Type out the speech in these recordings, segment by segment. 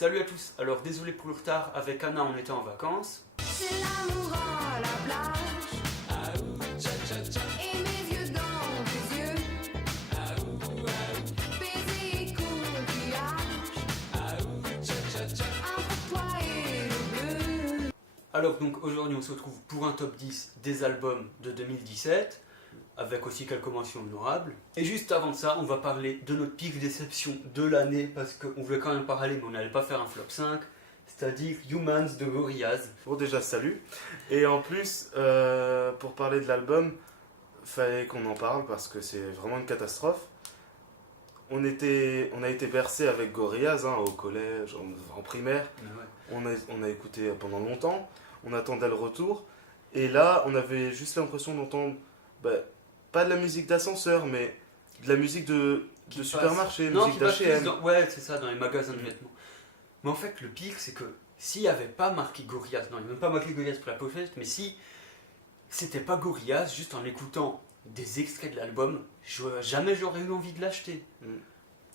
Salut à tous, alors désolé pour le retard, avec Anna on était en vacances. C'est l'amour à la plage. Et mes yeux dans tes yeux. Baiser et coquillage. Entre toi et le bleu. Alors donc aujourd'hui on se retrouve pour un top 10 des albums de 2017, avec aussi quelques mentions honorables. Et juste avant ça, on va parler de notre pire déception de l'année, parce qu'on voulait quand même parler mais on n'allait pas faire un flop 5, c'est-à-dire Humans de Gorillaz. Bon déjà salut, et en plus pour parler de l'album, fallait qu'on en parle parce que c'est vraiment une catastrophe. On a été bercé avec Gorillaz au collège, en primaire, on a écouté pendant longtemps, on attendait le retour, et là on avait juste l'impression d'entendre, pas de la musique d'ascenseur, mais de la musique de supermarché, Non, musique qui passe plus d'H&M. ouais, c'est ça, dans les magasins de vêtements. Mais en fait, le pire, c'est que s'il n'y avait pas marqué Gorillaz, non, il n'y a même pas marqué Gorillaz pour la pochette, mais si c'était pas Gorillaz, juste en écoutant des extraits de l'album, jamais j'aurais eu envie de l'acheter.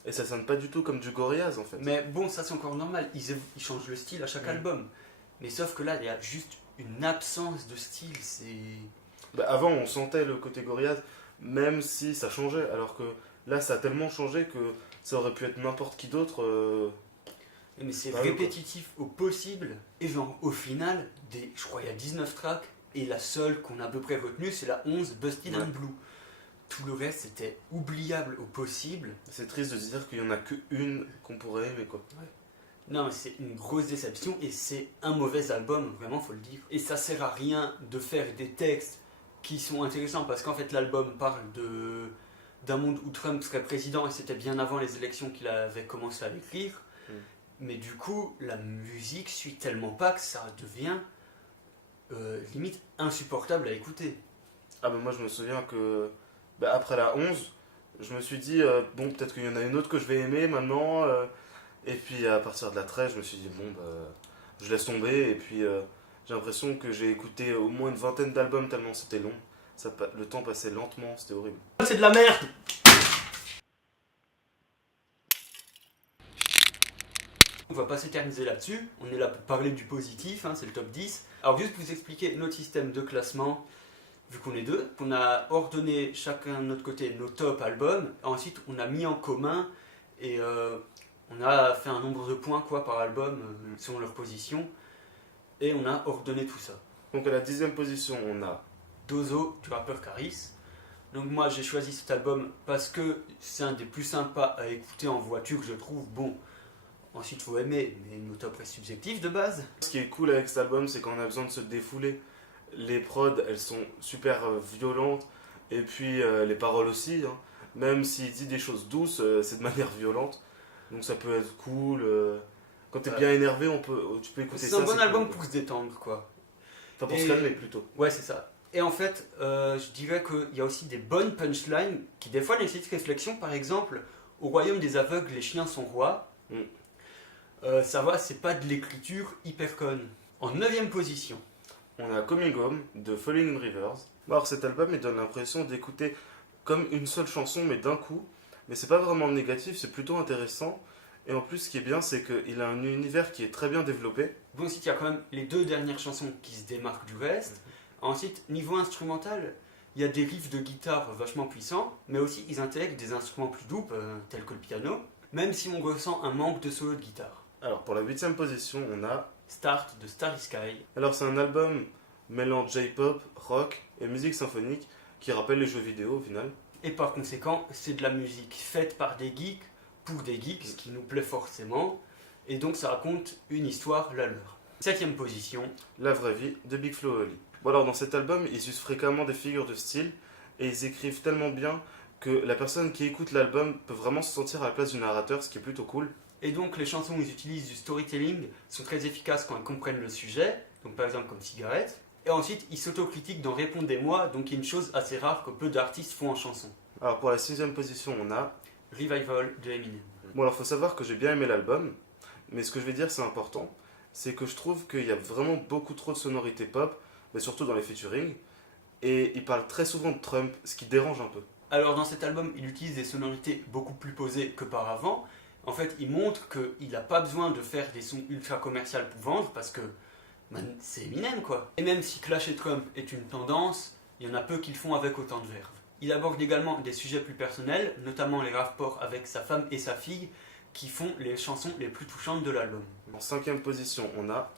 Et ça sonne pas du tout comme du Gorillaz en fait. Mais bon, ça c'est encore normal, ils changent le style à chaque album. Mais sauf que là, il y a juste une absence de style, c'est... Avant on sentait le côté Gorillaz, même si ça changeait, alors que là ça a tellement changé que ça aurait pu être n'importe qui d'autre. Mais c'est Bah, répétitif au possible, et genre au final, je crois il y a 19 tracks, et la seule qu'on a à peu près retenue c'est la 11, Busted and Blue. Tout le reste c'était oubliable au possible. C'est triste de se dire qu'il y en a qu'une qu'on pourrait aimer quoi. Non mais c'est une grosse déception, et c'est un mauvais album, vraiment faut le dire. Et ça sert à rien de faire des textes qui sont intéressants, parce qu'en fait l'album parle d'un monde où Trump serait président, et c'était bien avant les élections qu'il avait commencé à l'écrire. Mais du coup, la musique suit tellement pas que ça devient limite insupportable à écouter. Moi je me souviens que après la 11, je me suis dit bon peut-être qu'il y en a une autre que je vais aimer maintenant. Et puis à partir de la 13, je me suis dit je laisse tomber. Et puis j'ai l'impression que j'ai écouté au moins une vingtaine d'albums tellement c'était long. Le temps passait lentement, c'était horrible. C'est de la merde! On va pas s'éterniser là-dessus, on est là pour parler du positif, c'est le top 10. Alors juste pour vous expliquer notre système de classement, vu qu'on est deux, on a ordonné chacun de notre côté nos top albums, ensuite on a mis en commun et on a fait un nombre de points par album selon leur position, et on a ordonné tout ça. Donc à la 10e position on a Dozo du rappeur Caris. Donc moi j'ai choisi cet album parce que c'est un des plus sympas à écouter en voiture, je trouve. Bon, ensuite faut aimer, mais nos top restent subjectifs de base. Ce qui est cool avec cet album, c'est qu'on a besoin de se défouler. Les prods, elles sont super violentes, et puis les paroles aussi. Même s'il dit des choses douces, c'est de manière violente. Donc ça peut être cool. Quand t'es bien énervé, tu peux écouter ça. C'est un bon album pour se détendre, quoi. Enfin, pour se calmer plutôt. Ouais, c'est ça. Et en fait, je dirais qu'il y a aussi des bonnes punchlines qui des fois nécessitent réflexion. Par exemple, au royaume des aveugles, les chiens sont rois. Ça va, c'est pas de l'écriture hyper conne. En 9ème position, on a Coming Home de Falling in Rivers. Alors cet album, il donne l'impression d'écouter comme une seule chanson, mais d'un coup. Mais c'est pas vraiment négatif, c'est plutôt intéressant. Et en plus, ce qui est bien, c'est qu'il a un univers qui est très bien développé. Bon, ensuite, il y a quand même les deux dernières chansons qui se démarquent du reste. Ensuite, niveau instrumental, il y a des riffs de guitare vachement puissants, mais aussi ils intègrent des instruments plus doux, tels que le piano, même si on ressent un manque de solo de guitare. Alors pour la 8ème position, on a Start de Starry Sky. Alors c'est un album mêlant J-pop, rock et musique symphonique qui rappelle les jeux vidéo au final. Et par conséquent, c'est de la musique faite par des geeks pour des geeks, ce qui nous plaît forcément. Et donc ça raconte une histoire, la leur. 7ème position, La vraie vie de Big Flo et Oli. Bon alors dans cet album, ils usent fréquemment des figures de style et ils écrivent tellement bien que la personne qui écoute l'album peut vraiment se sentir à la place du narrateur, ce qui est plutôt cool. Et donc les chansons où ils utilisent du storytelling sont très efficaces quand ils comprennent le sujet, donc par exemple comme Cigarette. Et ensuite ils s'autocritiquent dans Répondez-moi, donc il y a une chose assez rare que peu d'artistes font en chanson. Alors pour la 6ème position, on a Revival de Eminem. Bon alors faut savoir que j'ai bien aimé l'album, mais ce que je vais dire c'est important, c'est que je trouve qu'il y a vraiment beaucoup trop de sonorités pop, mais surtout dans les featuring, et il parle très souvent de Trump, ce qui dérange un peu. Alors dans cet album, il utilise des sonorités beaucoup plus posées qu'auparavant. En fait, il montre qu'il n'a pas besoin de faire des sons ultra commerciaux pour vendre parce que c'est Eminem quoi. Et même si Clash et Trump est une tendance, il y en a peu qui le font avec autant de verve. Il aborde également des sujets plus personnels, notamment les rapports avec sa femme et sa fille, qui font les chansons les plus touchantes de l'album. En 5e position, on a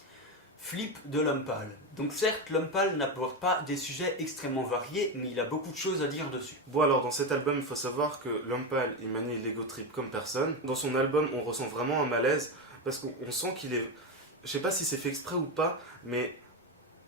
Flip de L'Homme Pâle. Donc certes, L'Homme Pâle n'aborde pas des sujets extrêmement variés, mais il a beaucoup de choses à dire dessus. Bon alors dans cet album il faut savoir que L'Homme Pâle il manie l'ego trip comme personne. Dans son album on ressent vraiment un malaise parce qu'on sent qu'il est... Je sais pas si c'est fait exprès ou pas, mais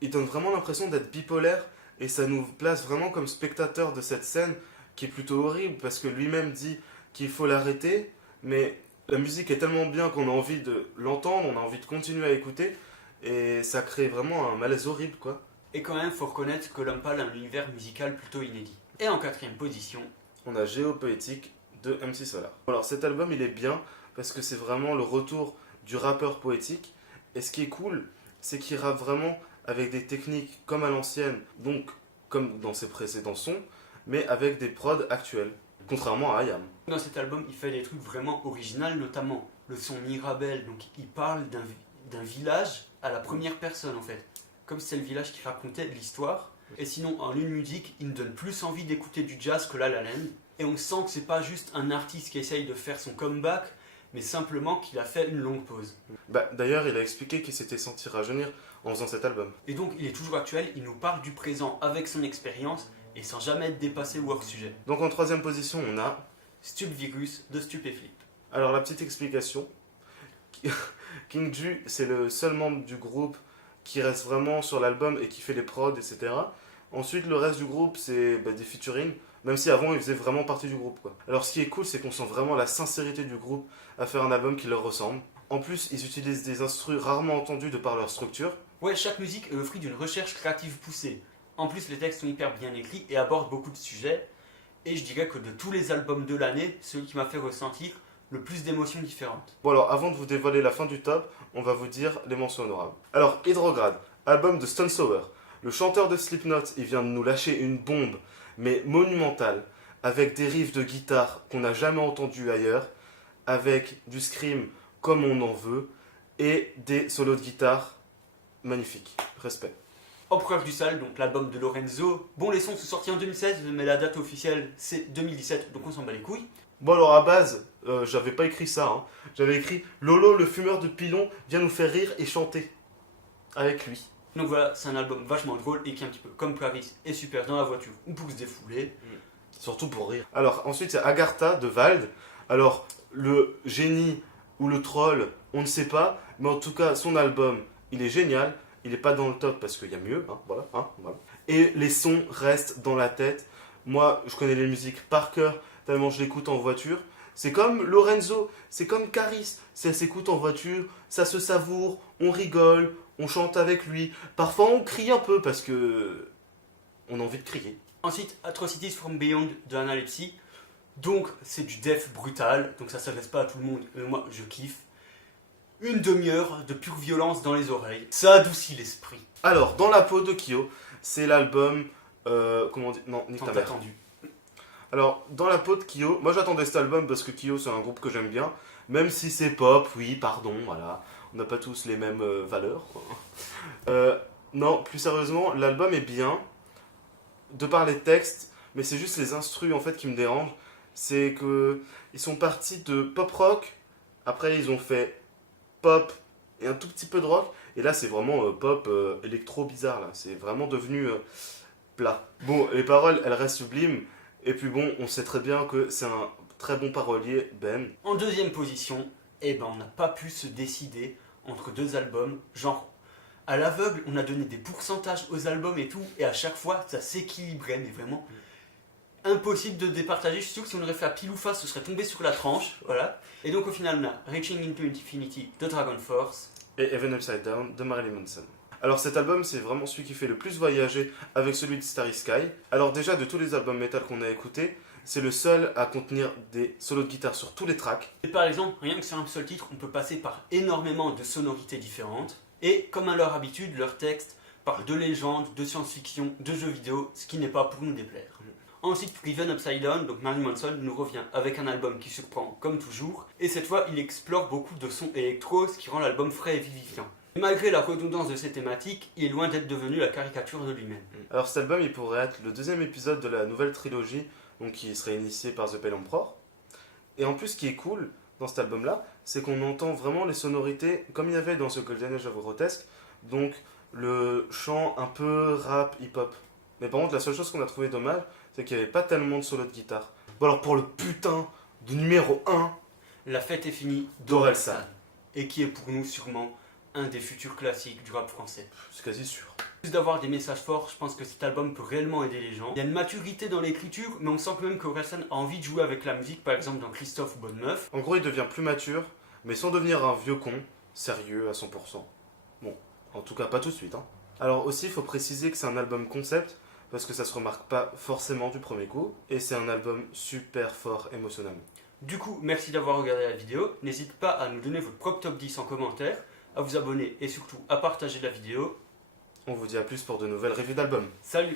il donne vraiment l'impression d'être bipolaire et ça nous place vraiment comme spectateur de cette scène qui est plutôt horrible parce que lui-même dit qu'il faut l'arrêter, mais la musique est tellement bien qu'on a envie de l'entendre, on a envie de continuer à écouter et ça crée vraiment un malaise horrible quoi. Et quand même, faut reconnaître que L'Homme Pâle a un univers musical plutôt inédit. Et en 4e position, On a Géopoétique de MC Solar. Alors cet album il est bien parce que c'est vraiment le retour du rappeur poétique et ce qui est cool c'est qu'il rappe vraiment avec des techniques comme à l'ancienne, donc comme dans ses précédents sons, mais avec des prods actuels, contrairement à IAM. dans cet album, il fait des trucs vraiment originaux, notamment le son Mirabel. Donc il parle d'un village à la première personne en fait. Comme c'est le village qui racontait l'histoire. Et sinon, en une musique, il me donne plus envie d'écouter du jazz que La La Land. Et on sent que c'est pas juste un artiste qui essaye de faire son comeback, mais simplement qu'il a fait une longue pause. D'ailleurs il a expliqué qu'il s'était senti rajeunir en faisant cet album. Et donc il est toujours actuel, il nous parle du présent avec son expérience et sans jamais être dépassé ou hors sujet. Donc en 3e position on a... Stupvirus de Stupéflip. Alors la petite explication, King Ju c'est le seul membre du groupe qui reste vraiment sur l'album et qui fait les prods, etc. Ensuite, le reste du groupe, c'est des featuring, même si avant, ils faisaient vraiment partie du groupe, quoi. Alors, ce qui est cool, c'est qu'on sent vraiment la sincérité du groupe à faire un album qui leur ressemble. En plus, ils utilisent des instrus rarement entendus de par leur structure. Ouais, chaque musique est le fruit d'une recherche créative poussée. En plus, les textes sont hyper bien écrits et abordent beaucoup de sujets. Et je dirais que de tous les albums de l'année, celui qui m'a fait ressentir le plus d'émotions différentes. Bon alors, avant de vous dévoiler la fin du top, on va vous dire les mentions honorables. Alors, Hydrograde, album de Stone Sour. Le chanteur de Slipknot, il vient de nous lâcher une bombe, mais monumentale, avec des riffs de guitare qu'on n'a jamais entendus ailleurs, avec du scream comme on en veut, et des solos de guitare magnifiques. Respect. Empereur du Sale, donc l'album de Lorenzo. Bon, les sons sont sortis en 2016, mais la date officielle c'est 2017, donc on s'en bat les couilles. Bon alors à base, j'avais pas écrit ça, hein. J'avais écrit Lolo le fumeur de pilon vient nous faire rire et chanter avec lui. Donc voilà, c'est un album vachement drôle et qui est un petit peu comme Paris et super dans la voiture ou pour se défouler. Surtout pour rire. Alors ensuite c'est Agartha de Vald. Alors le génie ou le troll, on ne sait pas, mais en tout cas son album il est génial. Il est pas dans le top parce qu'il y a mieux, hein, voilà. Et les sons restent dans la tête. Moi je connais les musiques par cœur tellement je l'écoute en voiture. C'est comme Lorenzo, c'est comme Caris, ça s'écoute en voiture, ça se savoure, on rigole, on chante avec lui. Parfois on crie un peu parce que on a envie de crier. Ensuite, Atrocities from Beyond de Analepsy. Donc c'est du death brutal, donc ça s'adresse pas à tout le monde, mais moi je kiffe. Une demi-heure de pure violence dans les oreilles, ça adoucit l'esprit. Alors dans la peau de Kyo, c'est l'album... comment on dit... Non, nique ta Tant mère. attendu. Alors, dans la peau de Kyo, moi j'attendais cet album parce que Kyo c'est un groupe que j'aime bien, même si c'est pop, oui, pardon, voilà, on n'a pas tous les mêmes valeurs. Non, plus sérieusement, l'album est bien, de par les textes, mais c'est juste les instrus en fait qui me dérangent. C'est que ils sont partis de pop rock, après ils ont fait pop et un tout petit peu de rock, et là c'est vraiment pop électro bizarre, là, c'est vraiment devenu plat. Bon, les paroles elles restent sublimes. Et puis bon, on sait très bien que c'est un très bon parolier, Ben. En deuxième position, on n'a pas pu se décider entre deux albums. Genre, à l'aveugle, on a donné des pourcentages aux albums et tout, et à chaque fois, ça s'équilibrait, mais vraiment impossible de départager. Je suis sûr que si on aurait fait à pile ou face, ce serait tombé sur la tranche, voilà. Et donc au final, on a Reaching into Infinity de Dragon Force. Et Even Upside Down de Marilyn Manson. Alors cet album, c'est vraiment celui qui fait le plus voyager avec celui de Starry Sky. Alors déjà, de tous les albums metal qu'on a écoutés, c'est le seul à contenir des solos de guitare sur tous les tracks. Et par exemple, rien que sur un seul titre, on peut passer par énormément de sonorités différentes. Et comme à leur habitude, leurs textes parlent de légendes, de science-fiction, de jeux vidéo, ce qui n'est pas pour nous déplaire. Ensuite, Driven Upside Down, donc Marilyn Manson nous revient avec un album qui surprend comme toujours, et cette fois il explore beaucoup de sons électro, ce qui rend l'album frais et vivifiant. Et malgré la redondance de ses thématiques, il est loin d'être devenu la caricature de lui-même. Alors cet album, il pourrait être le deuxième épisode de la nouvelle trilogie, donc qui serait initiée par The Pale Emperor. Et en plus, ce qui est cool dans cet album-là, c'est qu'on entend vraiment les sonorités comme il y avait dans The Golden Age of Grotesque, donc le chant un peu rap, hip-hop. Mais par contre, la seule chose qu'on a trouvé dommage, c'est qu'il n'y avait pas tellement de solo de guitare. Bon alors pour le putain de numéro 1, La fête est finie d'Orelsan. et qui est pour nous sûrement un des futurs classiques du rap français. C'est quasi sûr. En plus d'avoir des messages forts, je pense que cet album peut réellement aider les gens. Il y a une maturité dans l'écriture, mais on sent quand même qu'Orelsan a envie de jouer avec la musique, par exemple dans Christophe ou Bonne Meuf. En gros, il devient plus mature, mais sans devenir un vieux con, sérieux à 100%. Bon, en tout cas pas tout de suite. Hein. Alors aussi, il faut préciser que c'est un album concept, parce que ça se remarque pas forcément du premier coup, et c'est un album super fort émotionnellement. Du coup, merci d'avoir regardé la vidéo. N'hésitez pas à nous donner votre propre top 10 en commentaire, à vous abonner et surtout à partager la vidéo. On vous dit à plus pour de nouvelles reviews d'albums. Salut!